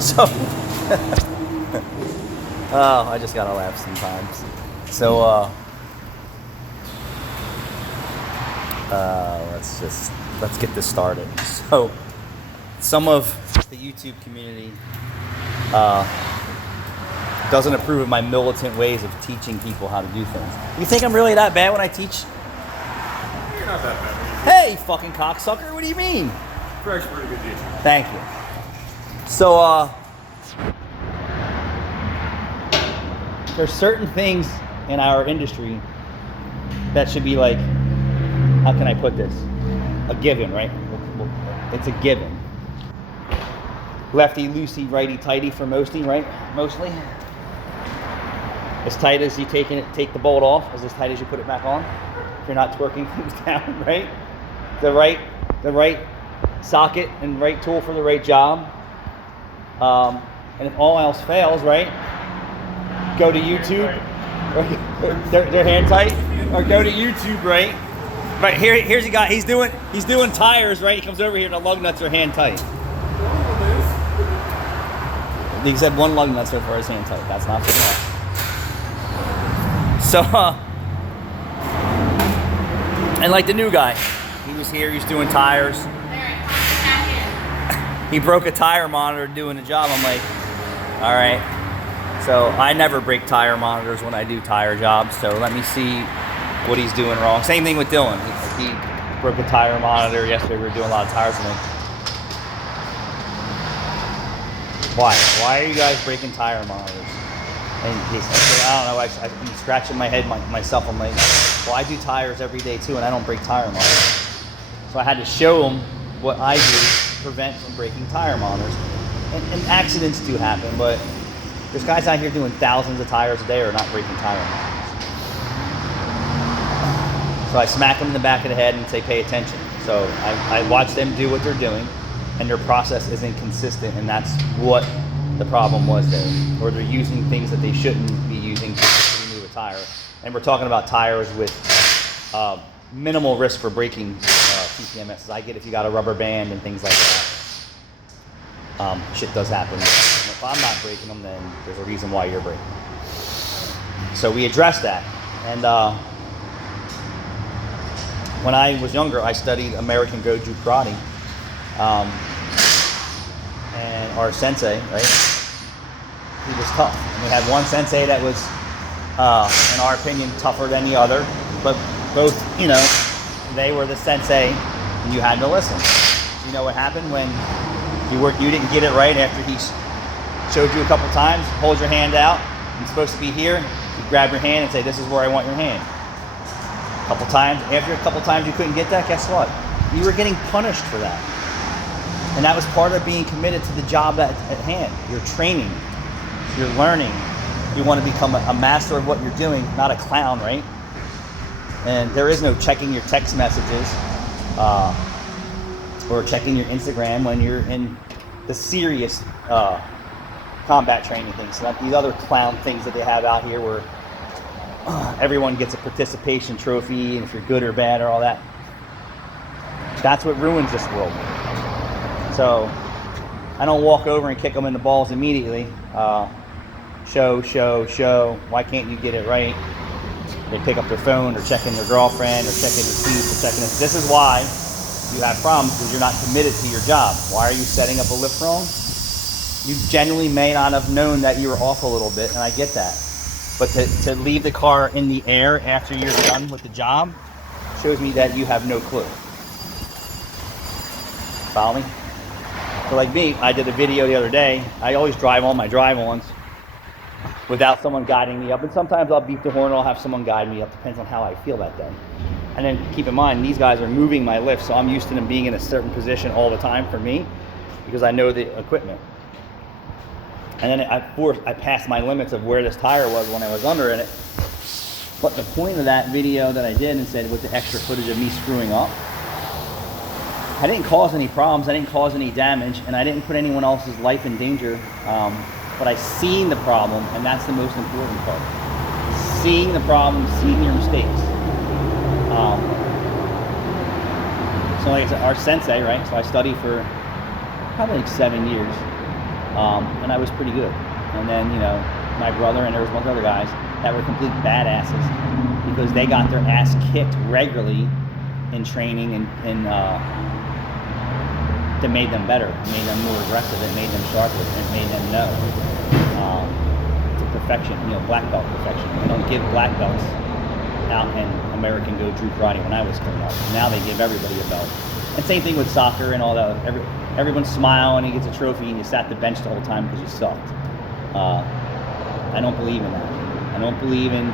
So, oh, I just gotta laugh sometimes. So, let's get this started. So, some of the YouTube community doesn't approve of my militant ways of teaching people how to do things. You think I'm really that bad when I teach? You're not that bad. Hey, fucking cocksucker! What do you mean? You're actually pretty good teacher. Thank you. So, there's certain things in our industry that should be like, how can I put this? A given, right? It's a given. Lefty, loosey, righty, tighty for mostly, right? Mostly. As tight as you take the bolt off, is as tight as you put it back on. If you're not twerking things down, right? The right socket and right tool for the right job. And if all else fails, right? Go to YouTube. They're hand tight. Or go to YouTube, right? Right, here's a guy, he's doing tires, right? He comes over here and the lug nuts are hand tight. He said one lug nut so far is hand tight. That's not so bad. So, and like the new guy, he was here, he's doing tires. He broke a tire monitor doing the job. I'm like, all right. So I never break tire monitors when I do tire jobs. So let me see what he's doing wrong. Same thing with Dylan. He broke a tire monitor yesterday. We were doing a lot of tires with him. Why? Why are you guys breaking tire monitors? And he said, I don't know. I've been scratching my head myself. I'm like, well, I do tires every day too, and I don't break tire monitors. So I had to show him what I do to prevent from breaking tire monitors. And accidents do happen, but there's guys out here doing thousands of tires a day or not breaking tire monitors. So I smack them in the back of the head and say, pay attention. So I watch them do what they're doing, and their process isn't consistent, and that's what the problem was there. Or they're using things that they shouldn't be using to remove a tire. And we're talking about tires with minimal risk for breaking TPMS. I get if you got a rubber band and things like that. Shit does happen. And if I'm not breaking them, then there's a reason why you're breaking them. So we addressed that. And when I was younger, I studied American Goju Karate. And our sensei, right, he was tough. And we had one sensei that was, in our opinion, tougher than the other. But both, they were the sensei, and you had to listen. You know what happened when you didn't get it right after he showed you a couple times? Hold your hand out. It's supposed to be here. You grab your hand and say, "This is where I want your hand." After a couple times you couldn't get that, guess what? You were getting punished for that. And that was part of being committed to the job at hand. You're training. You're learning. You want to become a master of what you're doing, not a clown, right? And there is no checking your text messages or checking your Instagram when you're in the serious combat training things. Not these other clown things that they have out here where everyone gets a participation trophy, and if you're good or bad or all that. That's what ruins this world. So I don't walk over and kick them in the balls immediately. Show. Why can't you get it right? They pick up their phone or checking their girlfriend or checking the tweets or checking this. This is why you have problems, because you're not committed to your job. Why are you setting up a lift wrong? You genuinely may not have known that you were off a little bit, and I get that. But to leave the car in the air after you're done with the job shows me that you have no clue. Follow me? So like me, I did a video the other day. I always drive on my drive-ons without someone guiding me up. And sometimes I'll beep the horn, I'll have someone guide me up. Depends on how I feel that day. And then keep in mind, these guys are moving my lift, so I'm used to them being in a certain position all the time for me because I know the equipment. And then I passed my limits of where this tire was when I was under in it. But the point of that video that I did and said with the extra footage of me screwing up, I didn't cause any problems, I didn't cause any damage, and I didn't put anyone else's life in danger. But I seen the problem, and that's the most important part. Seeing the problem, seeing your mistakes. So like I said, our sensei, right? So I studied for probably like 7 years. and I was pretty good. And then, you know, my brother and there was one of the other guys that were complete badasses because they got their ass kicked regularly in training and that made them better, it made them more aggressive, it made them sharper, it made them know to perfection, you know, black belt perfection. They don't give black belts out in American Go-Drew Karate when I was coming up. Now they give everybody a belt. And same thing with soccer and all that. Everyone's smiling and he gets a trophy and you sat the bench the whole time because you sucked. I don't believe in that. I don't believe in,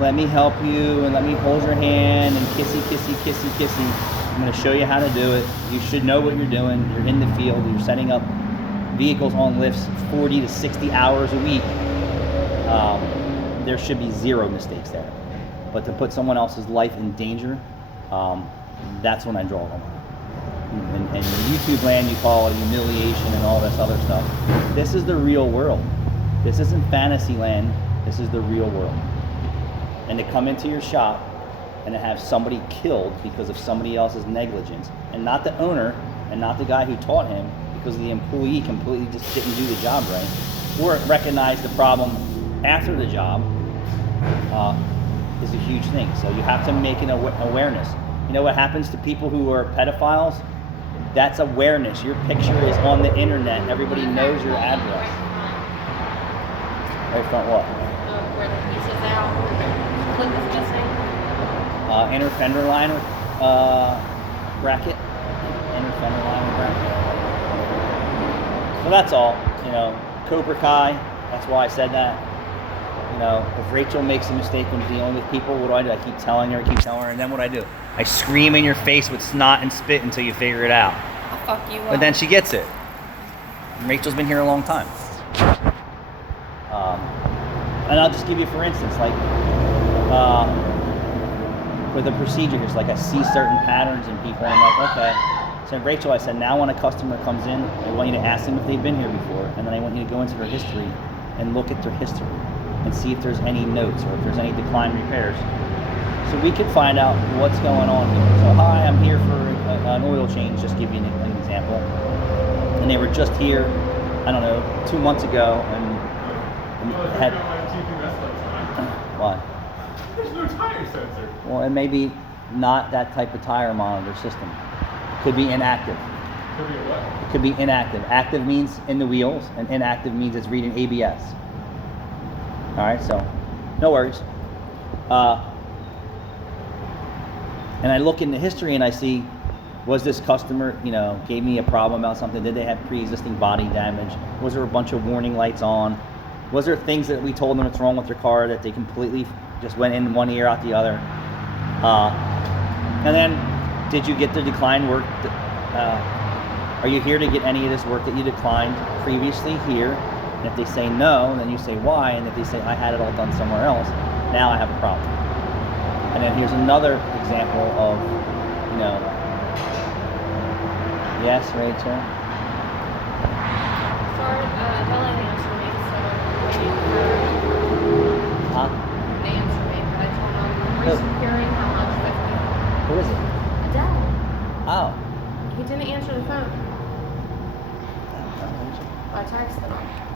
let me help you and let me hold your hand and kissy, kissy, kissy, kissy. I'm going to show you how to do it. You should know what you're doing. You're in the field. You're setting up vehicles on lifts 40 to 60 hours a week. There should be zero mistakes there. But to put someone else's life in danger, that's when I draw the line. In YouTube land, you call it humiliation and all this other stuff. This is the real world. This isn't fantasy land. This is the real world. And to come into your shop and to have somebody killed because of somebody else's negligence, and not the owner and not the guy who taught him, because the employee completely just didn't do the job right, or recognize the problem after the job, is a huge thing. So you have to make an awareness. You know what happens to people who are pedophiles? That's awareness. Your picture is on the internet. Everybody knows your address. Right front what? Where the piece is out, clip is missing. Inner fender liner bracket. Inner fender liner bracket. So that's all. You know, Cobra Kai. That's why I said that. You know, if Rachel makes a mistake when dealing with people, what do? I keep telling her, and then what do? I scream in your face with snot and spit until you figure it out. I'll fuck you up. But then she gets it. And Rachel's been here a long time. And I'll just give you, for instance, like with the procedures, like I see certain patterns in people, and I'm like, okay. So Rachel, I said, now when a customer comes in, I want you to ask them if they've been here before, and then I want you to go into their history and look at their history and see if there's any notes or if there's any decline repairs. So we can find out what's going on here. So hi, I'm here for an oil change, just give you an example. And they were just here, I don't know, 2 months ago, and had... Why? There's no tire sensor. Well, it may be not that type of tire monitor system. Could be inactive. Could be a what? It could be inactive. Active means in the wheels, and inactive means it's reading ABS. All right, so no worries. And I look in the history and I see, was this customer, you know, gave me a problem about something? Did they have pre-existing body damage? Was there a bunch of warning lights on? Was there things that we told them that's wrong with their car that they completely just went in one ear out the other? And then, did you get the decline work? Are you here to get any of this work that you declined previously here? And if they say no, then you say why, and if they say I had it all done somewhere else, now I have a problem. And then here's another example of, you know, yes, Rachel? Sorry, Helen answered me, so I'm waiting for